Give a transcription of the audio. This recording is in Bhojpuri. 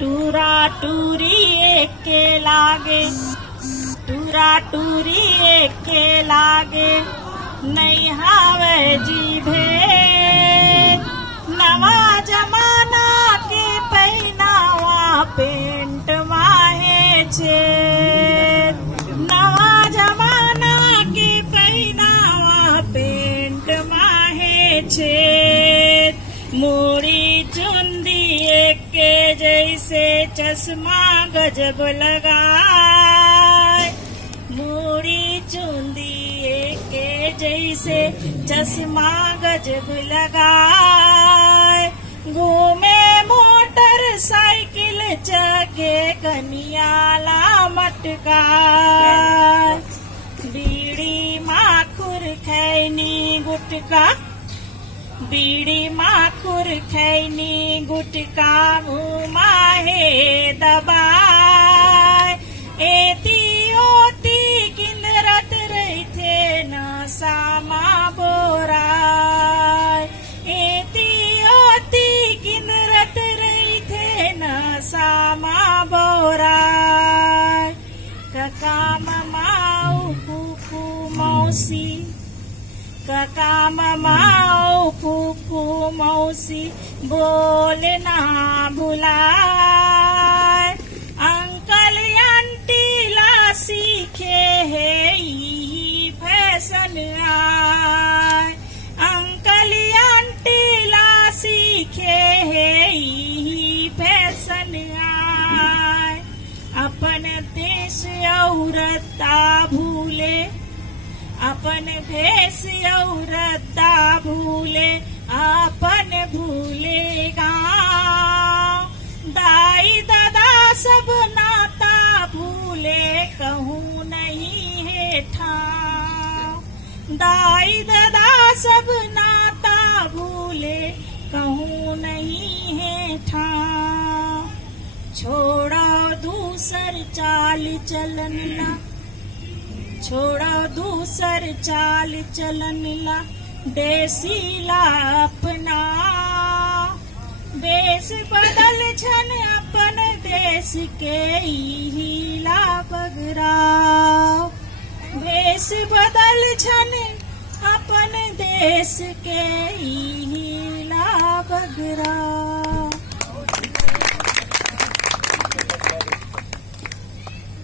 टूरा टूरी एक के लागे, टूरा टूरी एक के लागे, नहीं हावे जी भेद। नवा जमाना के पहनावा पेंट माहे छेद, नवा जमाना के पहनावा पेंट माहे छेद। मोरी चुंदी एक के जैसे चश्मा गजब लगाए, मोरी चुंदी एक के जैसे चश्मा गजब लगाए। घूमे मोटर साइकिल चके कनियाला मटका, बीड़ी माखुर खैनी गुटका, बीड़ी माखुर खैनी गुटका मुमाहे दबाए। एती ओती किंदरत रही थे नसामा बोराय, एती ओती किंदरत रही थे नसामा बोराय। कका ममाऊ फूफू मौसी, कका ममाऊ फूफू मौसी बोलना भुलाए। अंकल आंटी ला सीखे है यही फैशन आए, अंकल आंटी ला सीखे है यही फैशन आए। अपन देश औरता भूले, अपन भेष औरता भूले, अपन भूले गाँव। दाई दादा सब नाता भूले, कहूँ नहीं है ठाव। दाई दादा सब नाता भूले, कहूँ नहीं है ठाव। छोड़ो दूसर चाल चलन ला, छोड़ो दूसर चाल चलन ला, देसीला अपना। देश बदल छन अपन देश के हीला बगराव, देश बदल छन अपन देश के हीला बगराव।